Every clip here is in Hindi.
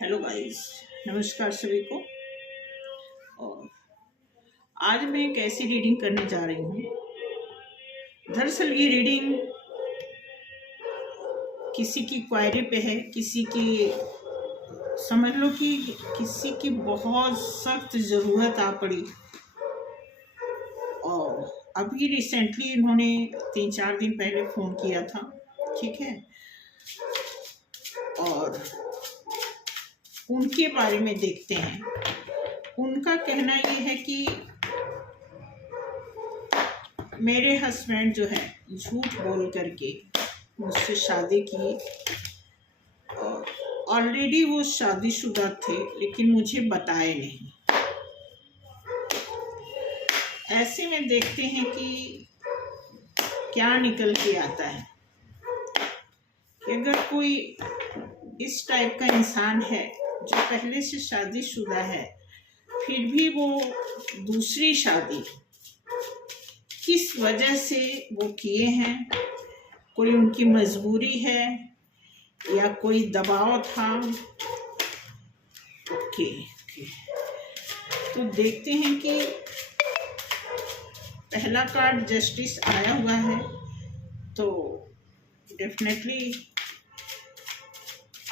हेलो गाइस, नमस्कार सभी को। और आज मैं एक ऐसी रीडिंग करने जा रही हूँ। दरअसल ये रीडिंग किसी की क्वायरी पे है, किसी की समझ लो कि किसी की बहुत सख्त ज़रूरत आ पड़ी। और अभी रिसेंटली इन्होंने 3-4 दिन पहले फ़ोन किया था, ठीक है। और उनके बारे में देखते हैं। उनका कहना ये है कि मेरे हस्बैंड जो है झूठ बोल करके मुझसे शादी की, और ऑलरेडी वो शादीशुदा थे लेकिन मुझे बताए नहीं। ऐसे में देखते हैं कि क्या निकल के आता है। कि अगर कोई इस टाइप का इंसान है जो पहले से शादीशुदा है, फिर भी वो दूसरी शादी किस वजह से वो किए हैं, कोई उनकी मजबूरी है या कोई दबाव था। ओके, तो देखते हैं कि पहला कार्ड जस्टिस आया हुआ है, तो डेफिनेटली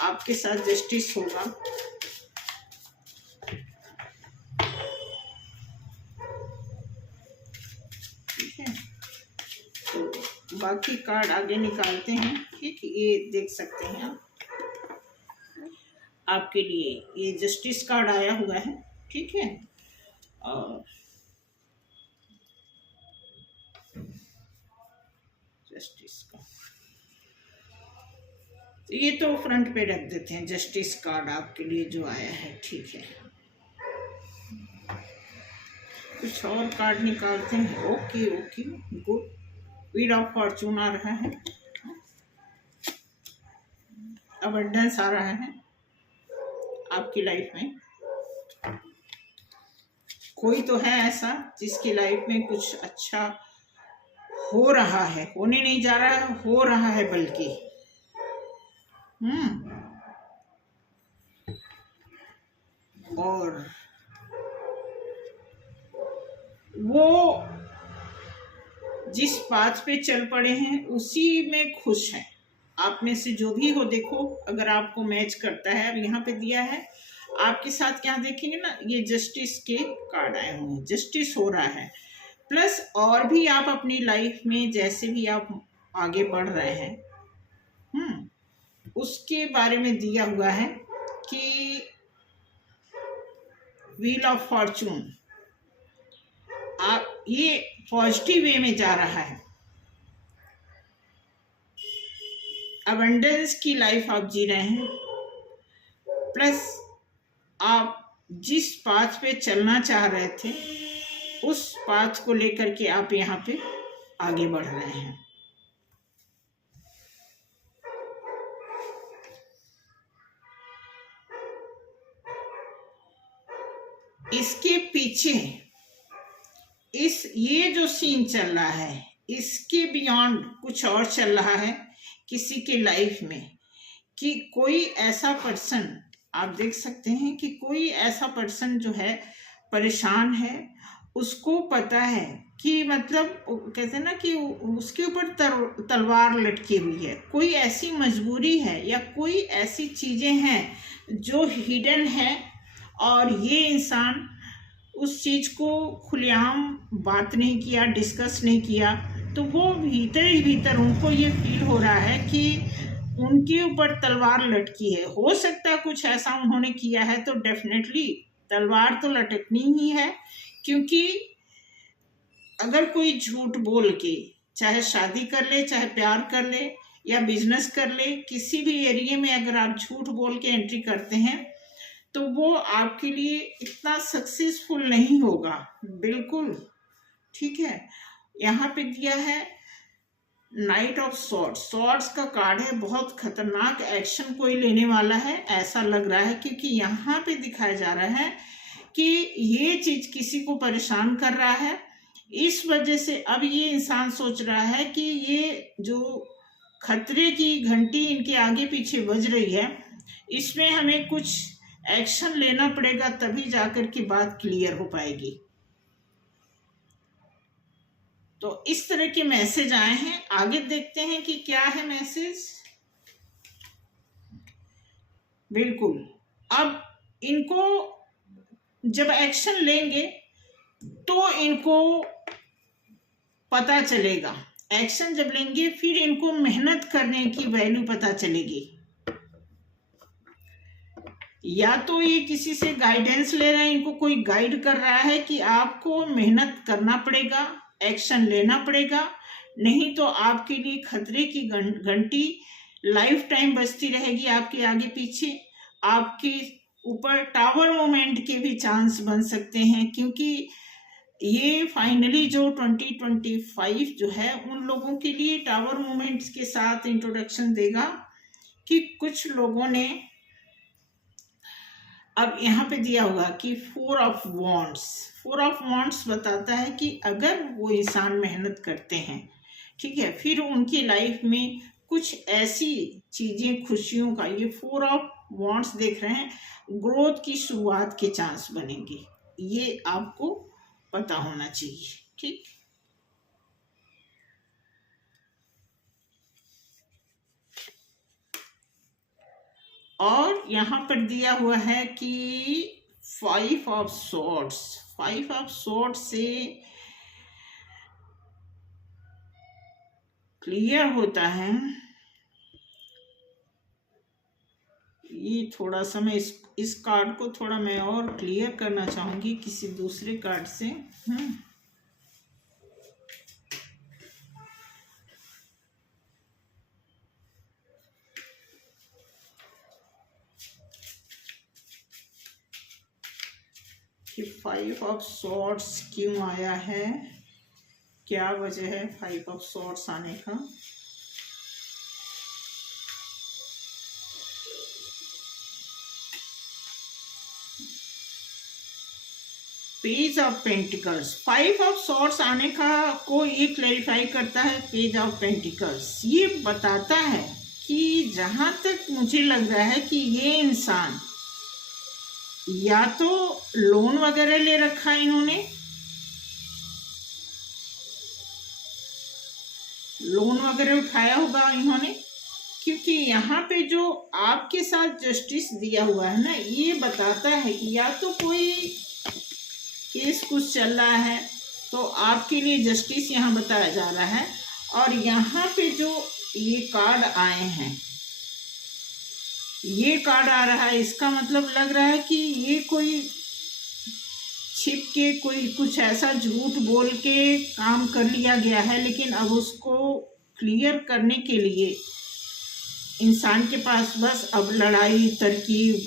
आपके साथ जस्टिस होगा। ठीक है, तो बाकी कार्ड आगे निकालते हैं। ठीक, ये देख सकते हैं आप, आपके लिए ये जस्टिस कार्ड आया हुआ है। ठीक है, और जस्टिस का तो ये तो फ्रंट पे रख देते हैं, जस्टिस कार्ड आपके लिए जो आया है। ठीक है, कुछ और कार्ड निकालते हैं। Okay okay, good. Wheel of fortune आ रहा है, अबंडेंस आ रहा है आपकी लाइफ में। कोई तो है ऐसा जिसकी लाइफ में कुछ अच्छा हो रहा है, होने नहीं जा रहा है, हो रहा है बल्कि। और वो जिस पाथ पे चल पड़े हैं उसी में खुश हैं। आप में से जो भी हो, देखो अगर आपको मैच करता है। अब यहाँ पे दिया है आपके साथ, क्या देखेंगे ना, ये जस्टिस के कार्ड आए हुए हैं, जस्टिस हो रहा है। प्लस और भी आप अपनी लाइफ में जैसे भी आप आगे बढ़ रहे हैं, उसके बारे में दिया हुआ है कि व्हील ऑफ फॉर्चून आप ये पॉजिटिव वे में जा रहा है। अबंडेंस की लाइफ आप जी रहे हैं, प्लस आप जिस पाथ पे चलना चाह रहे थे उस पाथ को लेकर के आप यहाँ पे आगे बढ़ रहे हैं। इसके पीछे ये जो सीन चल रहा है, इसके बियॉन्ड कुछ और चल रहा है किसी के लाइफ में। कि कोई ऐसा पर्सन, आप देख सकते हैं कि कोई ऐसा पर्सन जो है परेशान है, उसको पता है कि मतलब कहते हैं ना कि उसके ऊपर तलवार लटकी हुई है। कोई ऐसी मजबूरी है या कोई ऐसी चीज़ें हैं जो हिडन है, और ये इंसान उस चीज़ को खुलेआम बात नहीं किया, डिस्कस नहीं किया, तो वो भीतर ही भीतर उनको ये फील हो रहा है कि उनके ऊपर तलवार लटकी है। हो सकता है कुछ ऐसा उन्होंने किया है, तो डेफिनेटली तलवार तो लटकनी ही है। क्योंकि अगर कोई झूठ बोल के चाहे शादी कर ले, चाहे प्यार कर ले या बिजनेस कर ले, किसी भी एरिया में अगर आप झूठ बोल के एंट्री करते हैं तो वो आपके लिए इतना सक्सेसफुल नहीं होगा, बिल्कुल। ठीक है, यहाँ पे दिया है नाइट ऑफ सॉर्ड्स। सॉर्ड्स का कार्ड है, बहुत खतरनाक एक्शन कोई लेने वाला है ऐसा लग रहा है, क्योंकि यहाँ पे दिखाया जा रहा है कि ये चीज़ किसी को परेशान कर रहा है। इस वजह से अब ये इंसान सोच रहा है कि ये जो खतरे की घंटी इनके आगे पीछे बज रही है, इसमें हमें कुछ एक्शन लेना पड़ेगा, तभी जाकर की बात क्लियर हो पाएगी। तो इस तरह के मैसेज आए हैं। आगे देखते हैं कि क्या है मैसेज। बिल्कुल, अब इनको जब एक्शन लेंगे तो इनको पता चलेगा। एक्शन जब लेंगे फिर इनको मेहनत करने की वैल्यू पता चलेगी। या तो ये किसी से गाइडेंस ले रहे हैं, इनको कोई गाइड कर रहा है कि आपको मेहनत करना पड़ेगा, एक्शन लेना पड़ेगा, नहीं तो आपके लिए खतरे की घंटी लाइफ टाइम बजती रहेगी आपके आगे पीछे। आपके ऊपर टावर मोमेंट के भी चांस बन सकते हैं, क्योंकि ये फाइनली जो 2025 जो है उन लोगों के लिए टावर मोमेंट्स के साथ इंट्रोडक्शन देगा कि कुछ लोगों ने, अब यहाँ पे दिया हुआ कि 4 ऑफ वॉन्ड्स बताता है कि अगर वो इंसान मेहनत करते हैं, ठीक है, फिर उनकी लाइफ में कुछ ऐसी चीजें, खुशियों का, ये 4 ऑफ वॉन्ड्स देख रहे हैं, ग्रोथ की शुरुआत के चांस बनेंगे। ये आपको पता होना चाहिए, ठीक। और यहाँ पर दिया हुआ है कि 5 ऑफ सॉर्ड्स से क्लियर होता है। ये थोड़ा सा मैं इस कार्ड को थोड़ा मैं और क्लियर करना चाहूंगी किसी दूसरे कार्ड से। कि 5 ऑफ सॉर्ड्स क्यों आया है, क्या वजह है 5 ऑफ सॉर्ड्स आने का। Page of pentacles, 5 of swords आने का को ये क्लैरिफाई करता है। पेज ऑफ पेंटिकल्स ये बताता है कि जहां तक मुझे लग रहा है कि ये इंसान या तो लोन वगैरह ले रखा है, इन्होंने लोन वगैरह उठाया होगा इन्होंने, क्योंकि यहाँ पे जो आपके साथ जस्टिस दिया हुआ है ना, ये बताता है कि या तो कोई केस कुछ चल रहा है तो आपके लिए जस्टिस यहाँ बताया जा रहा है। और यहाँ पे जो ये कार्ड आए हैं, ये कार्ड आ रहा है, इसका मतलब लग रहा है कि ये कोई छिप के कोई कुछ ऐसा झूठ बोल के काम कर लिया गया है, लेकिन अब उसको क्लियर करने के लिए इंसान के पास बस अब लड़ाई तरकीब,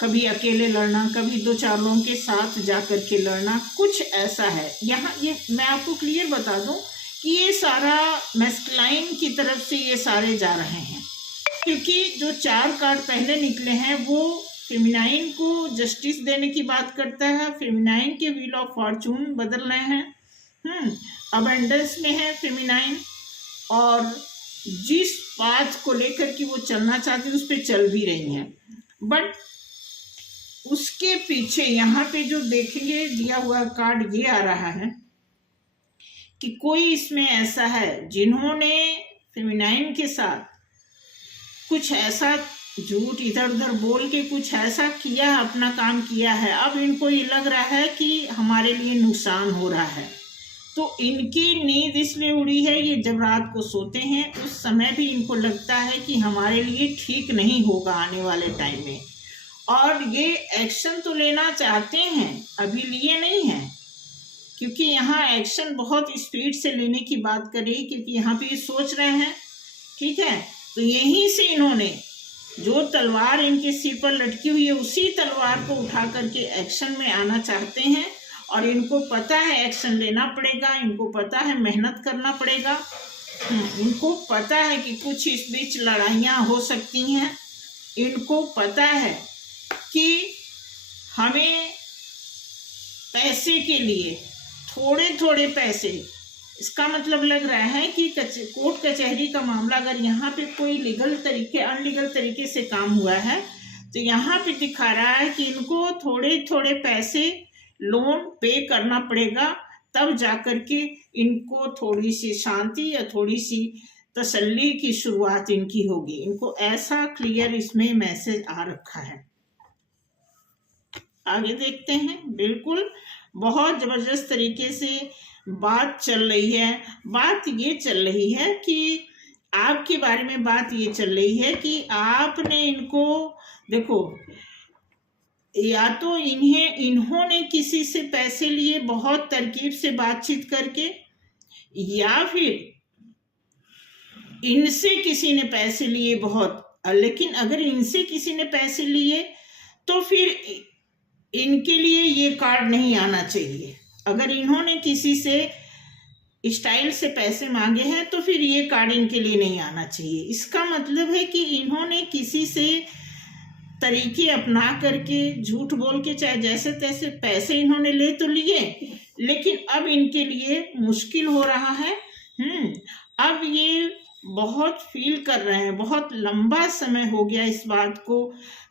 कभी अकेले लड़ना, कभी 2-4 लोगों के साथ जाकर के लड़ना, कुछ ऐसा है। यहाँ ये मैं आपको क्लियर बता दूं कि ये सारा मैस्कुलाइन की तरफ से ये सारे जा रहे हैं, क्योंकि जो 4 कार्ड पहले निकले हैं वो फेमिनाइन को जस्टिस देने की बात करता है। फेमिनाइन के व्हील ऑफ फॉर्चून बदल रहे हैं, अबंडेंस में है फेमिनाइन, और जिस पाथ को लेकर के वो चलना चाहती है उस पर चल भी रही हैं। बट उसके पीछे यहाँ पे जो देखेंगे दिया हुआ कार्ड ये आ रहा है कि कोई इसमें ऐसा है जिन्होंने फेमिनाइन के साथ कुछ ऐसा झूठ इधर उधर बोल के कुछ ऐसा किया है, अपना काम किया है। अब इनको ये लग रहा है कि हमारे लिए नुकसान हो रहा है, तो इनकी नींद इसलिए उड़ी है। ये जब रात को सोते हैं उस समय भी इनको लगता है कि हमारे लिए ठीक नहीं होगा आने वाले टाइम में, और ये एक्शन तो लेना चाहते हैं, अभी लिए नहीं हैं, क्योंकि यहाँ एक्शन बहुत स्पीड से लेने की बात कर रही है, क्योंकि यहाँ पे ये सोच रहे हैं, ठीक है। तो यहीं से इन्होंने जो तलवार इनके सिर पर लटकी हुई है उसी तलवार को उठा करके एक्शन में आना चाहते हैं, और इनको पता है एक्शन लेना पड़ेगा, इनको पता है मेहनत करना पड़ेगा, इनको पता है कि कुछ इस बीच लड़ाइयाँ हो सकती हैं, इनको पता है कि हमें पैसे के लिए थोड़े थोड़े पैसे, इसका मतलब लग रहा है कि कोर्ट कचहरी का मामला अगर यहाँ पे कोई लीगल तरीके अनलीगल तरीके से काम हुआ है तो यहाँ पे दिखा रहा है कि इनको थोड़े थोड़े पैसे लोन पे करना पड़ेगा, तब जाकर के इनको थोड़ी सी शांति या थोड़ी सी तसल्ली की शुरुआत इनकी होगी। इनको ऐसा क्लियर इसमें मैसेज आ रखा है। आगे देखते हैं। बिल्कुल बहुत जबरदस्त तरीके से बात चल रही है। बात ये चल रही है कि आपके बारे में बात ये चल रही है कि आपने इनको, देखो, या तो इन्होंने किसी से पैसे लिए बहुत तरकीब से बातचीत करके, या फिर इनसे किसी ने पैसे लिए बहुत। लेकिन अगर इनसे किसी ने पैसे लिए तो फिर इनके लिए ये कार्ड नहीं आना चाहिए। अगर इन्होंने किसी से स्टाइल से पैसे मांगे हैं तो फिर ये कार्ड इनके लिए नहीं आना चाहिए। इसका मतलब है कि इन्होंने किसी से तरीके अपना करके, झूठ बोल के, चाहे जैसे तैसे पैसे इन्होंने ले तो लिए, लेकिन अब इनके लिए मुश्किल हो रहा है। अब ये बहुत फील कर रहे हैं, बहुत लंबा समय हो गया इस बात को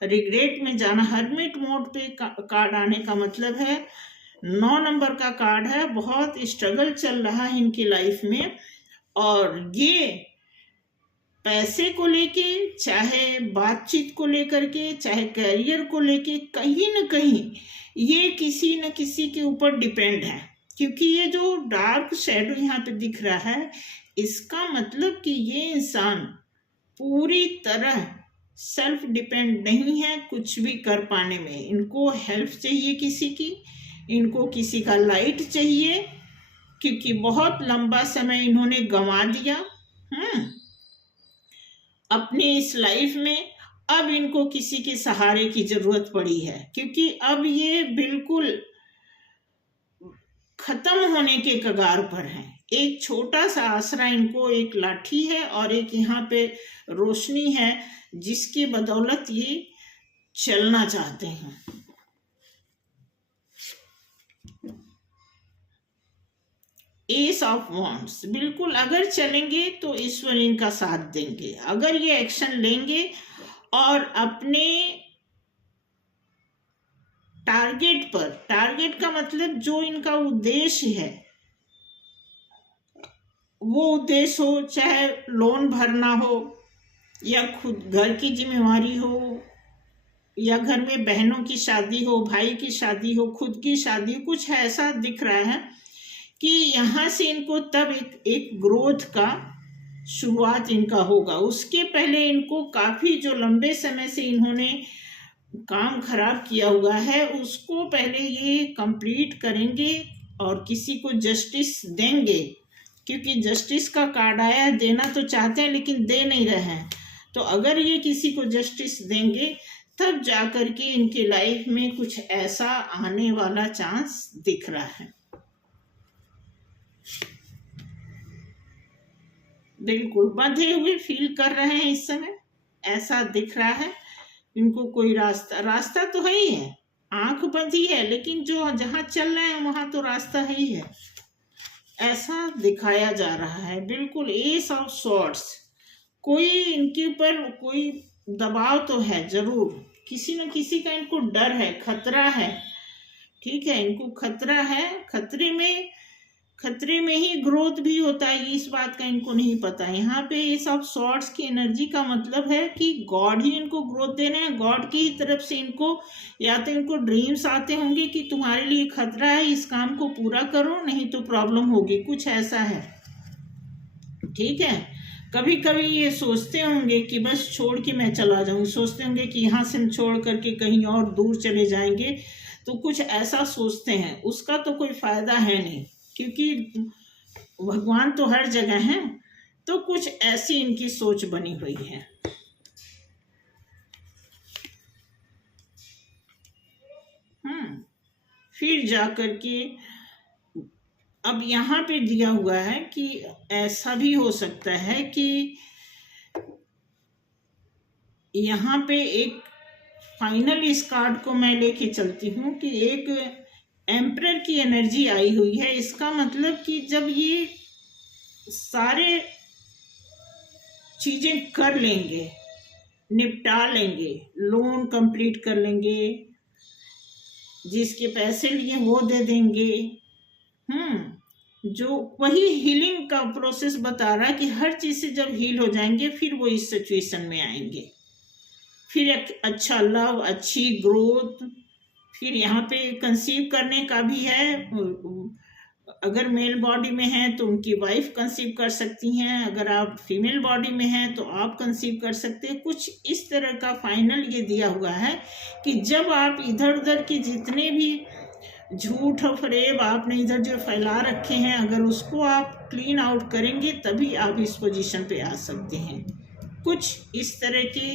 रिग्रेट में जाना। हर्मिट मोड पे कार्ड आने का मतलब है 9 नंबर का कार्ड है। बहुत स्ट्रगल चल रहा है इनकी लाइफ में, और ये पैसे को लेके, चाहे बातचीत को लेकर के, चाहे करियर को लेके, कहीं न कहीं ये किसी न किसी के ऊपर डिपेंड है। क्योंकि ये जो डार्क शैडो यहाँ पे दिख रहा है, इसका मतलब कि ये इंसान पूरी तरह सेल्फ डिपेंड नहीं है कुछ भी कर पाने में। इनको हेल्प चाहिए किसी की, इनको किसी का लाइट चाहिए, क्योंकि बहुत लंबा समय इन्होंने गंवा दिया अपनी इस लाइफ में। अब इनको किसी के सहारे की जरूरत पड़ी है, क्योंकि अब ये बिल्कुल खत्म होने के कगार पर हैं। एक छोटा सा आसरा इनको, एक लाठी है और एक यहाँ पे रोशनी है, जिसकी बदौलत ये चलना चाहते हैं। एस ऑफ वॉन्ड्स, बिल्कुल अगर चलेंगे तो ईश्वर इनका साथ देंगे। अगर ये एक्शन लेंगे और अपने टारगेट पर, टारगेट का मतलब जो इनका उद्देश्य है, वो उद्देश्य हो, चाहे लोन भरना हो, या खुद घर की जिम्मेवारी हो, या घर में बहनों की शादी हो, भाई की शादी हो, खुद की शादी हो, कुछ ऐसा दिख रहा है कि यहाँ से इनको तब एक ग्रोथ का शुरुआत इनका होगा। उसके पहले इनको काफ़ी जो लंबे समय से इन्होंने काम खराब किया हुआ है, उसको पहले ये कंप्लीट करेंगे और किसी को जस्टिस देंगे। क्योंकि जस्टिस का कार्ड आया, देना तो चाहते हैं लेकिन दे नहीं रहे हैं। तो अगर ये किसी को जस्टिस देंगे तब जाकर के इनकी लाइफ में कुछ ऐसा आने वाला चांस दिख रहा है। बिल्कुल बंधे हुए फील कर रहे हैं इस समय, ऐसा दिख रहा है। इनको कोई रास्ता तो है ही है, आंख बंधी है, लेकिन जो जहां चल रहे हैं वहां तो रास्ता है ही है, ऐसा दिखाया जा रहा है। बिल्कुल एस ऑफ स्वॉर्ड्स, कोई इनके ऊपर कोई दबाव तो है जरूर, किसी न किसी का इनको डर है, खतरा है। ठीक है, इनको खतरा है, खतरे में ही ग्रोथ भी होता है, इस बात का इनको नहीं पता। यहाँ पे ये सब स्वॉर्ड्स की एनर्जी का मतलब है कि गॉड ही इनको ग्रोथ दे रहे हैं। गॉड की ही तरफ से इनको, या तो इनको ड्रीम्स आते होंगे कि तुम्हारे लिए खतरा है, इस काम को पूरा करो नहीं तो प्रॉब्लम होगी, कुछ ऐसा है। ठीक है, कभी कभी ये सोचते होंगे कि बस छोड़ के मैं चला जाऊँ, सोचते होंगे कि यहाँ से हम छोड़ करके कहीं और दूर चले जाएंगे, तो कुछ ऐसा सोचते हैं। उसका तो कोई फायदा है नहीं, क्योंकि भगवान तो हर जगह हैं। तो कुछ ऐसी इनकी सोच बनी हुई है। फिर जाकर के अब यहाँ पे दिया हुआ है कि ऐसा भी हो सकता है कि यहाँ पे एक फाइनल, इस कार्ड को मैं लेके चलती हूँ कि एक एम्परर की एनर्जी आई हुई है। इसका मतलब कि जब ये सारे चीजें कर लेंगे, निपटा लेंगे, लोन कंप्लीट कर लेंगे, जिसके पैसे लिए वो दे देंगे। जो वही हीलिंग का प्रोसेस बता रहा है कि हर चीज से जब हील हो जाएंगे फिर वो इस सिचुएशन में आएंगे, फिर एक अच्छा लव, अच्छी ग्रोथ। फिर यहाँ पे कंसीव करने का भी है, अगर मेल बॉडी में है तो उनकी वाइफ कंसीव कर सकती हैं, अगर आप फीमेल बॉडी में हैं तो आप कंसीव कर सकते हैं। कुछ इस तरह का फाइनल ये दिया हुआ है कि जब आप इधर उधर के जितने भी झूठ और फरेब आपने इधर जो फैला रखे हैं, अगर उसको आप क्लीन आउट करेंगे तभी आप इस पोजीशन पे आ सकते हैं। कुछ इस तरह के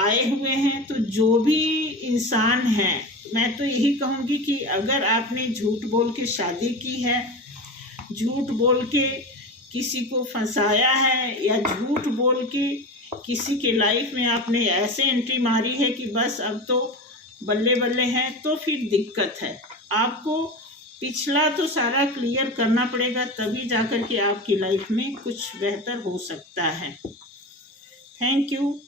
आए हुए हैं। तो जो भी इंसान है, मैं तो यही कहूँगी कि अगर आपने झूठ बोल के शादी की है, झूठ बोल के किसी को फंसाया है, या झूठ बोल के किसी के लाइफ में आपने ऐसे एंट्री मारी है कि बस अब तो बल्ले बल्ले हैं, तो फिर दिक्कत है। आपको पिछला तो सारा क्लियर करना पड़ेगा, तभी जाकर के आपकी लाइफ में कुछ बेहतर हो सकता है। Thank you.